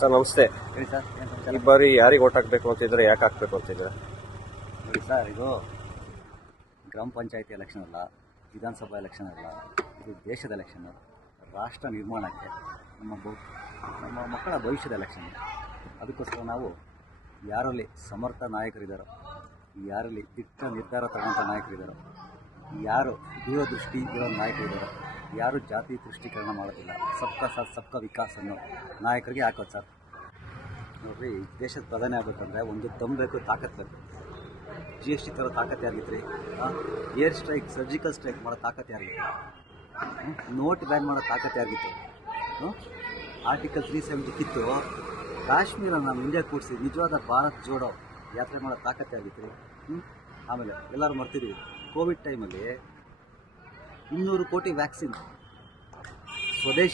Sir ನಮಸ್ತೆ. ಹೇಳಿ sir, ಏನು ಸಮಾಚಾರ? ಈ ಬಾರಿ ಯಾರಿಗೆ ಓಟ್ ಹಾಕ್ಬೇಕು ಅಂತಿದ್ರೆ, ಯಾಕೆ ಹಾಕ್ಬೇಕು ಅಂತಿದ್ರೆ? ನೋಡಿ ಸರ್, ಇದು ಗ್ರಾಮ ಪಂಚಾಯತಿ ಎಲೆಕ್ಷನ್ ಅಲ್ಲ, ವಿಧಾನಸಭಾ ಎಲೆಕ್ಷನ್ ಅಲ್ಲ, ಇದು ದೇಶದ ಎಲೆಕ್ಷನ್, ರಾಷ್ಟ್ರ ನಿರ್ಮಾಣಕ್ಕೆ ನಮ್ಮ ಮಕ್ಕಳ ಭವಿಷ್ಯದ ಎಲೆಕ್ಷನ್. ಅದಕ್ಕೋಸ್ಕರ ನಾವು ಯಾರಲ್ಲಿ ಸಮರ್ಥ ನಾಯಕರಿದ್ದಾರೋ, ಯಾರಲ್ಲಿ ದಿಟ್ಟ ನಿರ್ಧಾರ ತಗೊಂಥ ನಾಯಕರಿದ್ದಾರೋ, ಯಾರು ದೂರದೃಷ್ಟಿ ಇರೋ ನಾಯಕರಿದ್ದಾರೋ, ಯಾರು ಜಾತಿ ತುಷ್ಟೀಕರಣ ಮಾಡೋದಿಲ್ಲ, ಸಬ್ಕಾ ಸಾಥ್ ಸಬ್ಕಾ ವಿಕಾಸ್ ಅನ್ನೋ ನಾಯಕರಿಗೆ ಹಾಕೋದು ಸರ್. ನೋಡಿರಿ, ದೇಶದ ಪ್ರಧಾನಿ ಆಗಬೇಕಂದ್ರೆ ಒಂದು ದಮ್ ಬೇಕು, ತಾಕತ್ ಬೇಕು. GST ತರೋ ತಾಕತ್ ಯಾರಿಗಿತ್ತು ರೀ? ಏರ್ ಸ್ಟ್ರೈಕ್, ಸರ್ಜಿಕಲ್ ಸ್ಟ್ರೈಕ್ ಮಾಡೋ ತಾಕತ್ ಯಾರಿಗಿತ್ತು? ನೋಟ್ ಬ್ಯಾನ್ ಮಾಡೋ ತಾಕತ್ ಯಾರಿಗಿತ್ತು? ಆರ್ಟಿಕಲ್ 370 ಕಿತ್ತು ಕಾಶ್ಮೀರ ನಮ್ಮ ಇಂಡಿಯಾ ಕೂಡಿಸಿ ನಿಜವಾದ ಭಾರತ್ ಜೋಡೋ ಯಾತ್ರೆ ಮಾಡೋ ತಾಕತ್ ಯಾರಿಗಿತ್ತು ರೀ? ಆಮೇಲೆ ಎಲ್ಲರೂ ಮರ್ತಿದ್ದೀವಿ, ಕೋವಿಡ್ ಟೈಮಲ್ಲಿ 200 ಕೋಟಿ ವ್ಯಾಕ್ಸಿನ್ ಸ್ವದೇಶಿ